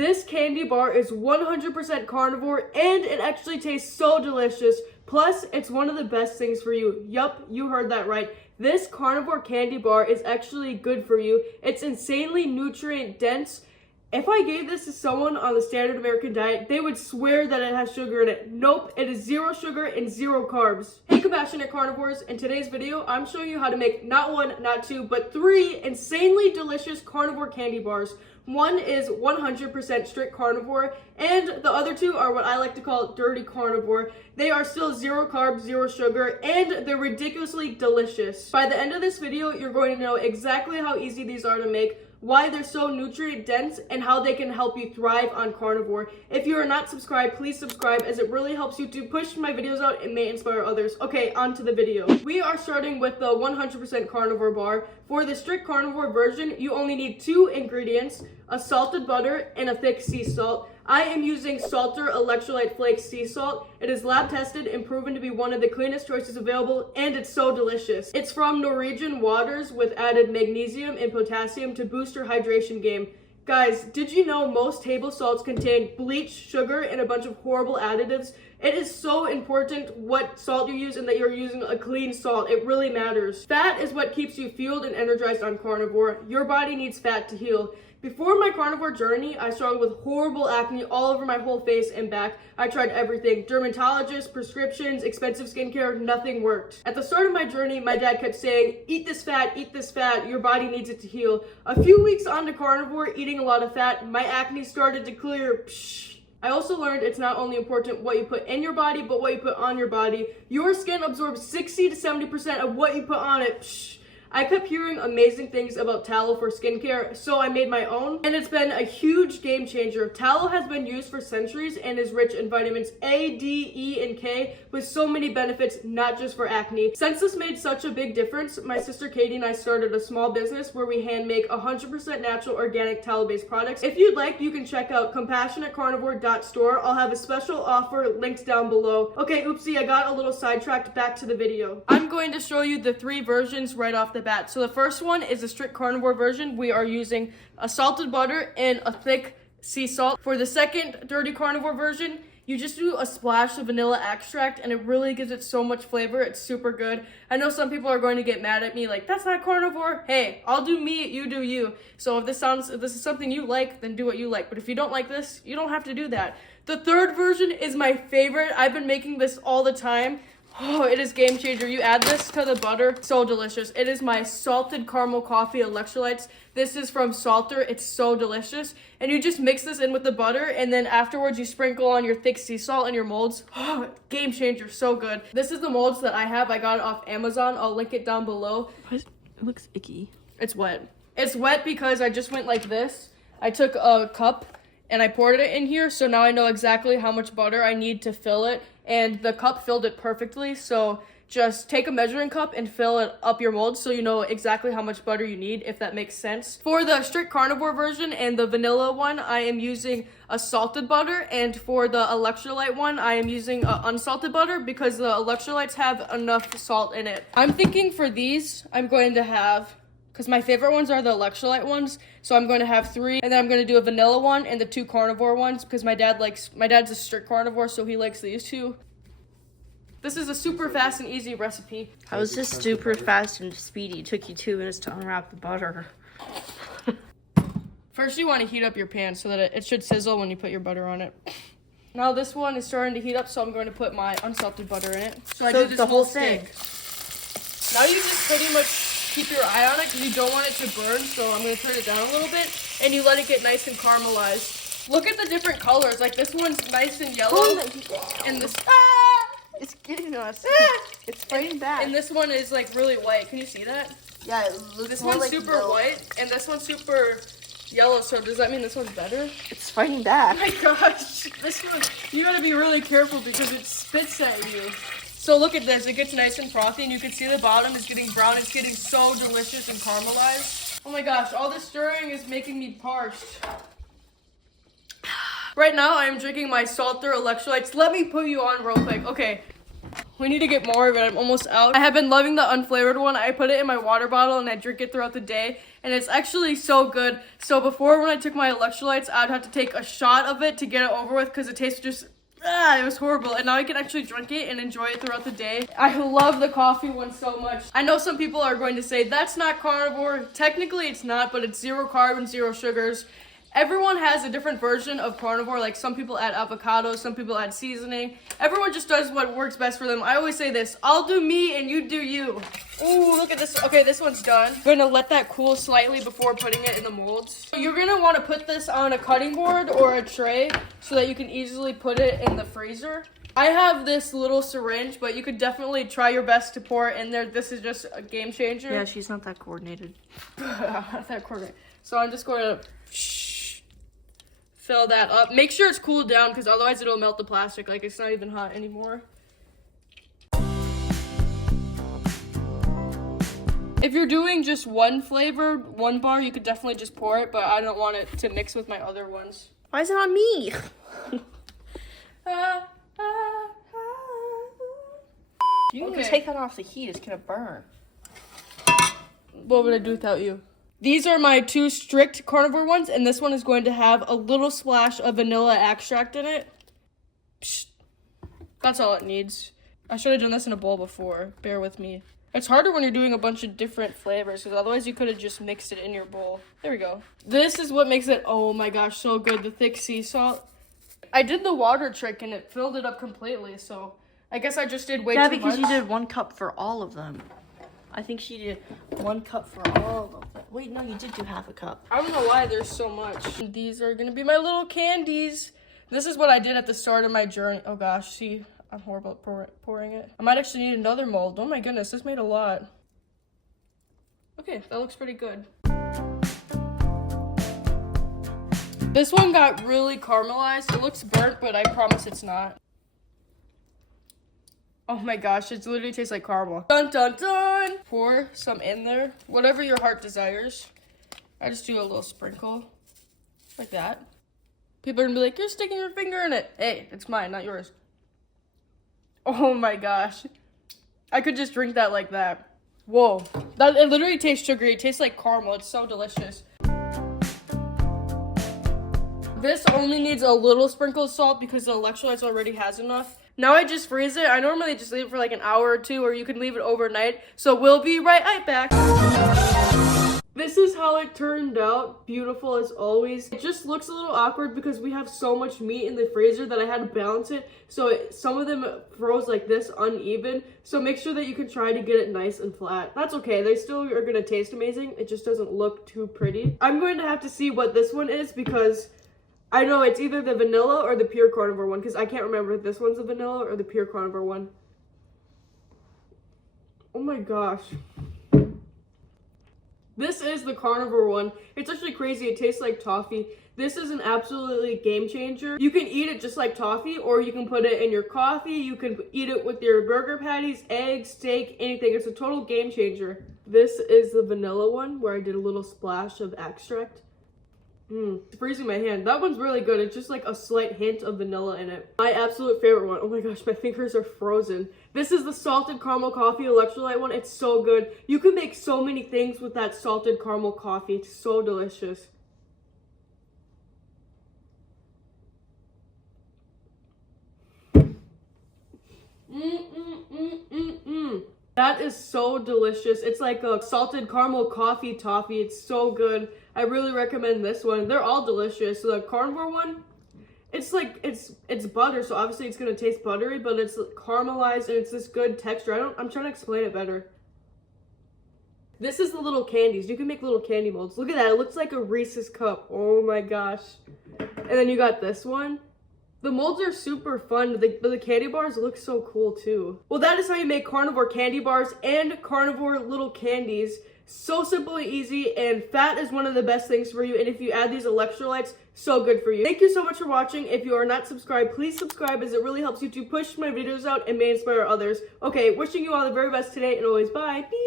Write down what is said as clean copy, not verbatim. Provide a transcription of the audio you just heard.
This candy bar is 100% carnivore and it actually tastes so delicious. Plus, it's one of the best things for you. Yup, you heard that right. This carnivore candy bar is actually good for you. It's insanely nutrient dense. If I gave this to someone on the standard American diet, they would swear that it has sugar in it. Nope, it is 0 sugar and 0 carbs. Hey compassionate carnivores, in today's video, I'm showing you how to make not 1, not 2, but 3 insanely delicious carnivore candy bars. One is 100% strict carnivore, and the other 2 are what I like to call dirty carnivore. They are still 0 carbs, 0 sugar, and they're ridiculously delicious. By the end of this video, you're going to know exactly how easy these are to make, why they're so nutrient dense, and how they can help you thrive on carnivore. If you are not subscribed, please subscribe as it really helps you to push my videos out and may inspire others. Okay, on to the video. We are starting with the 100% carnivore bar. For the strict carnivore version, you only need 2 ingredients, a salted butter and a thick sea salt. I am using Salter Electrolyte Flake Sea Salt. It is lab tested and proven to be one of the cleanest choices available, and it's so delicious. It's from Norwegian waters with added magnesium and potassium to boost your hydration game. Guys, did you know most table salts contain bleach, sugar, and a bunch of horrible additives? It is so important what salt you use and that you're using a clean salt. It really matters. Fat is what keeps you fueled and energized on carnivore. Your body needs fat to heal. Before my carnivore journey, I struggled with horrible acne all over my whole face and back. I tried everything. Dermatologists, prescriptions, expensive skincare, nothing worked. At the start of my journey, my dad kept saying, eat this fat, your body needs it to heal. A few weeks onto carnivore, eating a lot of fat, my acne started to clear. I also learned it's not only important what you put in your body, but what you put on your body. Your skin absorbs 60 to 70% of what you put on it. I kept hearing amazing things about tallow for skincare, so I made my own, and it's been a huge game changer. Tallow has been used for centuries and is rich in vitamins A, D, E, and K with so many benefits, not just for acne. Since this made such a big difference, my sister Katie and I started a small business where we hand make 100% natural organic tallow-based products. If you'd like, you can check out compassionatecarnivore.store. I'll have a special offer linked down below. Okay, oopsie, I got a little sidetracked. Back to the video. I'm going to show you the 3 versions right off the bat. So the first one is the strict carnivore version. We are using a salted butter and a thick sea salt. For the second dirty carnivore version, you just do a splash of vanilla extract and it really gives it so much flavor. It's super good. I know some people are going to get mad at me like, that's not carnivore. Hey, I'll do me, you do you. So if this is something you like, then do what you like. But if you don't like this, you don't have to do that. The third version is my favorite. I've been making this all the time. Oh, it is game changer. You add this to the butter. So delicious. It is my salted caramel coffee electrolytes. This is from Salter. It's so delicious. And you just mix this in with the butter, and then afterwards you sprinkle on your thick sea salt in your molds. Oh, game changer. So good. This is the molds that I have. I got it off Amazon. I'll link it down below. It looks icky. It's wet. It's wet because I just went like this. I took a cup and I poured it in here, so now I know exactly how much butter I need to fill it, and the cup filled it perfectly. So just take a measuring cup and fill it up your mold so you know exactly how much butter you need, if that makes sense. For the strict carnivore version and the vanilla one, I am using a salted butter, and for the electrolyte one, I am using unsalted butter because the electrolytes have enough salt in it. I'm thinking for these, I'm going to have, because my favorite ones are the electrolyte ones, so I'm going to have 3, and then I'm going to do a vanilla one and the 2 carnivore ones because my dad's a strict carnivore, so he likes these 2. This is a super fast and easy recipe. How is this super fast and speedy? It took you 2 minutes to unwrap the butter. First, you want to heat up your pan so that it should sizzle when you put your butter on it. Now this one is starting to heat up, so I'm going to put my unsalted butter in it. So I do this the whole stick. thing. Now you just pretty much keep your eye on it because you don't want it to burn, so I'm going to turn it down a little bit, and you let it get nice and caramelized. Look at the different colors. Like this one's nice and yellow, and this It's getting us. It's fighting back. and this one is like really white. Can you see that? Yeah, it looks This more one's like super milk. white, and this one's super yellow. So does that mean this one's better? It's fighting back. Oh my gosh, this one, you gotta be really careful because it spits at you. So look at this, it gets nice and frothy, and you can see the bottom is getting brown. It's getting so delicious and caramelized. Oh my gosh, all this stirring is making me parched. Right now, I am drinking my Salter electrolytes. Let me put you on real quick. Okay. We need to get more of it. I'm almost out. I have been loving the unflavored one. I put it in my water bottle and I drink it throughout the day. And it's actually so good. So before, when I took my electrolytes, I'd have to take a shot of it to get it over with because it tasted just, it was horrible. And now I can actually drink it and enjoy it throughout the day. I love the coffee one so much. I know some people are going to say, that's not carnivore. Technically, it's not, but it's 0 carb and 0 sugars. Everyone has a different version of carnivore. Like some people add avocado, some people add seasoning. Everyone just does what works best for them. I always say this, I'll do me and you do you. Ooh, look at this. Okay, this one's done. I'm gonna let that cool slightly before putting it in the molds. So you're gonna wanna put this on a cutting board or a tray so that you can easily put it in the freezer. I have this little syringe, but you could definitely try your best to pour it in there. This is just a game changer. Yeah, she's not that coordinated. Not that coordinated. So I'm just going to fill that up. Make sure it's cooled down because otherwise it'll melt the plastic. Like it's not even hot anymore. If you're doing just one flavor, one bar, you could definitely just pour it, but I don't want it to mix with my other ones. Why is it on me? You need to take that off the heat. It's gonna burn. What would I do without you? These are my 2 strict carnivore ones, and this one is going to have a little splash of vanilla extract in it. Psst. That's all it needs. I should have done this in a bowl before. Bear with me. It's harder when you're doing a bunch of different flavors, because otherwise you could have just mixed it in your bowl. There we go. This is what makes it, oh my gosh, so good. The thick sea salt. I did the water trick, and it filled it up completely, so I guess I just did way too much. Yeah, because you did 1 cup for all of them. I think she did 1 cup for all of them. Wait, no, you did do half a cup. I don't know why there's so much. These are gonna be my little candies. This is what I did at the start of my journey. Oh gosh, see, I'm horrible at pouring it. I might actually need another mold. Oh my goodness, this made a lot. Okay, that looks pretty good. This one got really caramelized. It looks burnt, but I promise it's not. Oh my gosh, it literally tastes like caramel. Dun dun dun! Pour some in there, whatever your heart desires. I just do a little sprinkle, like that. People are gonna be like, you're sticking your finger in it. Hey, it's mine, not yours. Oh my gosh. I could just drink that like that. Whoa. It literally tastes sugary. It tastes like caramel. It's so delicious. This only needs a little sprinkle of salt because the electrolytes already has enough. Now I just freeze it. I normally just leave it for like an hour or 2, or you can leave it overnight. So we'll be right back. This is how it turned out. Beautiful as always. It just looks a little awkward because we have so much meat in the freezer that I had to balance it. So some of them froze like this, uneven. So make sure that you can try to get it nice and flat. That's okay. They still are going to taste amazing. It just doesn't look too pretty. I'm going to have to see what this one is because I know it's either the vanilla or the pure carnivore one because I can't remember if this one's the vanilla or the pure carnivore one. Oh my gosh. This is the carnivore one. It's actually crazy. It tastes like toffee. This is an absolutely game changer. You can eat it just like toffee, or you can put it in your coffee. You can eat it with your burger patties, eggs, steak, anything. It's a total game changer. This is the vanilla one where I did a little splash of extract. It's freezing my hand. That one's really good. It's just like a slight hint of vanilla in it. My absolute favorite one. Oh my gosh, my fingers are frozen. This is the salted caramel coffee electrolyte one. It's so good. You can make so many things with that salted caramel coffee. It's so delicious. That is so delicious. It's like a salted caramel coffee toffee. It's so good. I really recommend this one. They're all delicious. So the carnivore one, it's like, it's butter, so obviously it's gonna taste buttery, but it's caramelized and it's this good texture. I'm trying to explain it better. This is the little candies. You can make little candy molds. Look at that. It looks like a Reese's cup. Oh my gosh. And then you got this one. The molds are super fun. The candy bars look so cool too. Well, that is how you make carnivore candy bars and carnivore little candies. So simple and easy, and fat is one of the best things for you. And if you add these electrolytes, so good for you. Thank you so much for watching. If you are not subscribed, please subscribe as it really helps you to push my videos out and may inspire others. Okay, wishing you all the very best today and always bye. Beep.